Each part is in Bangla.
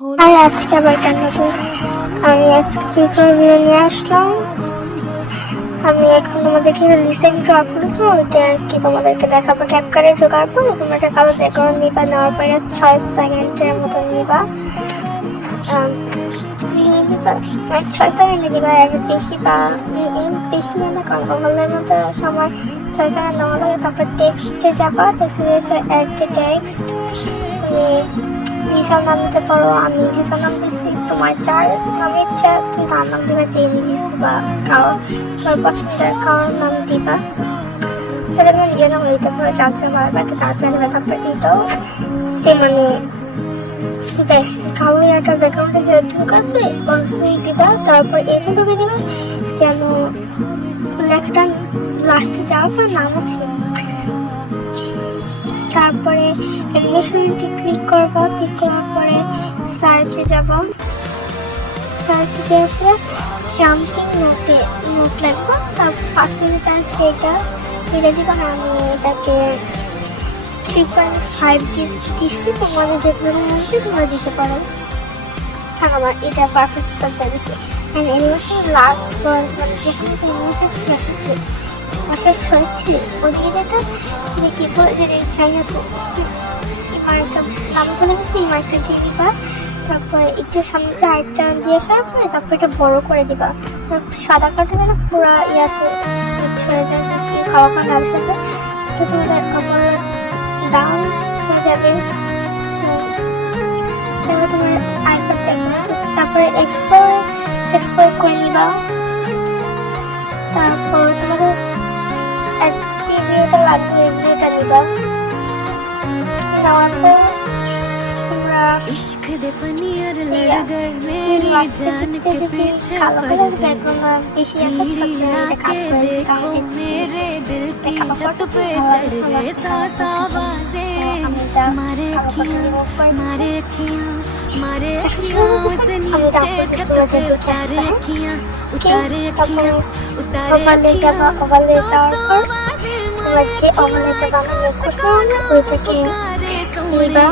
আর আজকে আবার একটা নতুন আমি আজকে ভিডিও নিয়ে আসলাম। আমি এখন তোমাদেরকে রিসেন্ট ড্র করেছি, ওইটা আর কি তোমাদেরকে দেখাবো। ক্যাপকারে ঢোকার পরে তোমরা একটা কালো ব্যাকগ্রাউন্ড নিবা, নেওয়ার পরে 6 সেকেন্ডের মতো নিবা, নিয়ে নিবা 6 সেকেন্ডে নিবা, এর বেশি বা বেশি নিয়ে না, কারণ ওভারলের মতো সময় 6 সেকেন্ড নেওয়া লাগে। তারপর টেক্সটে যাবা, টেক্সটে একটা টেক্সট তুমি দিশার নাম দিতে পারো। আমি দিশার নাম দিচ্ছি, তোমার যার নাম ইচ্ছা তুমি তার নাম দিবা, চেয়ে দিচ্ছি বা কারো তোমার পছন্দের কারোর নাম দিবা, সেটা তুমি নিজের নাম দিতে পারো। যার জন্য বারবারকে তার জন্য দিবা। তারপর এটাও সে মানে কালো একটা ব্যাকগ্রাউন্ডে যে ঢুক আছে ওই দিবা। তারপর এভাবে দিবা যেন লেখাটা লাস্টে যাওয়ার পর নাম আছে। তারপরে অ্যানিমেশনটি ক্লিক করবা, ক্লিক করার পরে সার্চে যাব, সার্চে দিয়ে আসলে জাম্পিং নোট লাগবে। তারপর পার্সেন্টেজ এটা দিবা। আমি এটাকে 3.5 দিচ্ছি, তোমাদের যে ধরনের আছে তোমরা দিতে পারো। হ্যাঁ, আমার এটা পারফেক্ট দিচ্ছে। অ্যানিমেশন লাস্ট পয়েন্ট মানে যেখানে অ্যানিমেশন শেষ হয়েছে ওদিকে যেটা তুমি কি করে যে চাইনা তো ইমারটা নাম বলে গেছি, ইমারটা দিয়ে দিবা। তারপরে একটু সামনে যে আরেকটা দিয়ে আসার পরে তারপর এটা বড় করে দিবা। সাদা কাটা যেন পুরা ইয়াতে ছড়ে যায়, খাওয়া খাওয়া লাগতে যায়, তো তোমাদের আবার ডাউন হয়ে যাবে। তারপরে তোমার আরেকবার দেখো, তারপরে এক্সপোর্ট করে নিবা। তারপর তোমাদের জিবিটা লাগবে, এটা নিবা। নেওয়ার পর তোমরা इश्क दे पनियर लड़ गए मेरी जान के पीछे सीढ़ी लाके देखो मेरे दिल की छत पे चढ़ गए सासा बाजे मारे अखियां से नीचे छत से उतारे अखियां ওভারলে যাবা। ওভারলে যাওয়ার পর তোমার যে ওভারলেটা বানানো করছো ওইটাকে নিবা।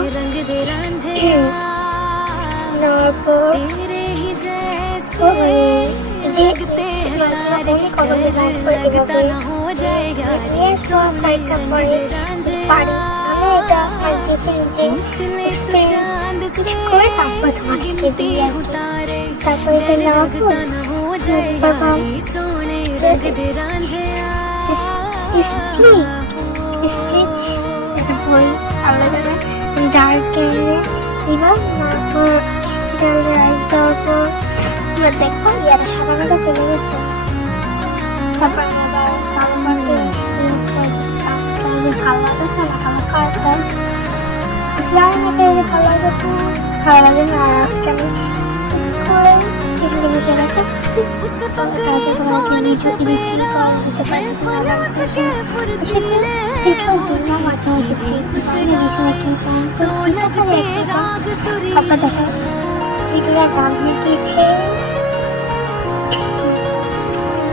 নেওয়ার পর তারপরে নেওয়ার পর ডার্ক দিবা। তারপর দেখো ইয়ার সাদাটা চলে গেছে। তারপর আবার কালো ভালো লাগছে না, কালো কালারটা যাই না পেয়ে ভালো লাগছে না, ভালো লাগে না। আজকে আমি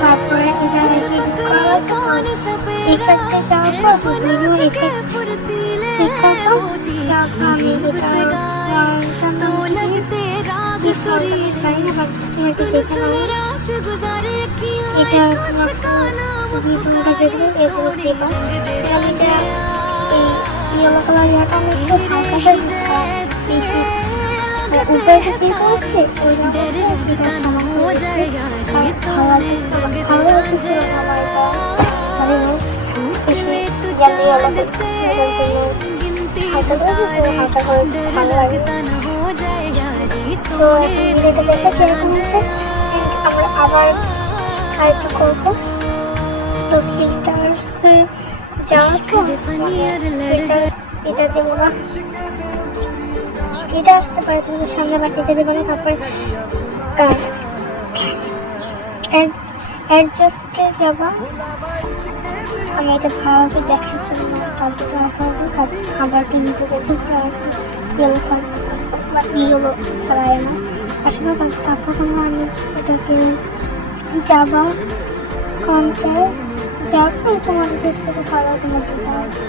তারপরে ইফেক্টে যাওয়ার পর ভিডিও ইফেক্ট আমরা আবার আরেকটু করবো। তো ফিল্টার্সে যাওয়ার পর এটা দেবো না, এটা আসতে পারে তোমাদের সামনে বাকি দেবে না। তারপরে অ্যাডজাস্টে যাবা। আমি এটা ভালোভাবে দেখাচ্ছি না, কাজে খাবারটা নিতে গেছে ইয়েলো ইয়েলো ছড়ায় না আসলে। তারপর তোমরা আমি এটাকে যাবা কন্ট্রোল যাওয়ার পরে তোমাদের যেটুকু ভালো হয় তোমাদের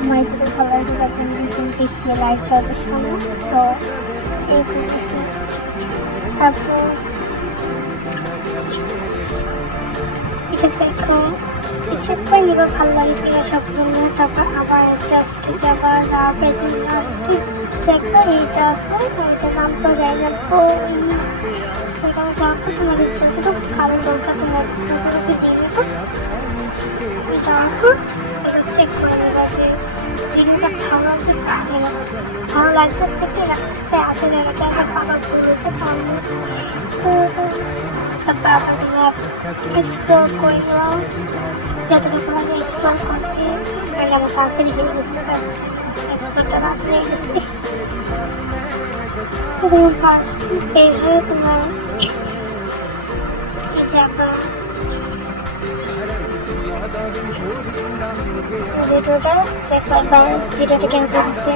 আমার যেটুকু ভালো লাগে তার জন্য বেশি লাইট চলতেছে না। তো এই তারপর এটা দেখো, চেক করে নিবা ভালো লাগে কিনা সবগুলো। তারপর আবার জাস্ট যাবার জাস্ট চেক করে এইটা আছে, ওইটা নাম তো যাই না, ওইটা যাওয়ার পর তোমার ইচ্ছা ছিল কারো দরকার তোমার নিজেকে দিয়ে নেবো। যাওয়ার পর চেক করে নেবা যে ভিডিওটা ভালো লাগতেছে আসে না, ভালো লাগতেছে কি লাগতেছে আসে না, এটা একটা পাতা পড়েছে সামনে। তারপর আবার তোমরা এক্সপ্লোর করে নাও, যতটুকু লাগে এক্সপ্লোর করতে। আর আমার তাড়াতাড়ি হয়ে গেছে, এক্সপ্লোরটা রাত্রে গেছে। তোমার বের হয়ে তোমার যাবা ভিডিওটা দেখো, একবার ভিডিওটা কেমন করছে।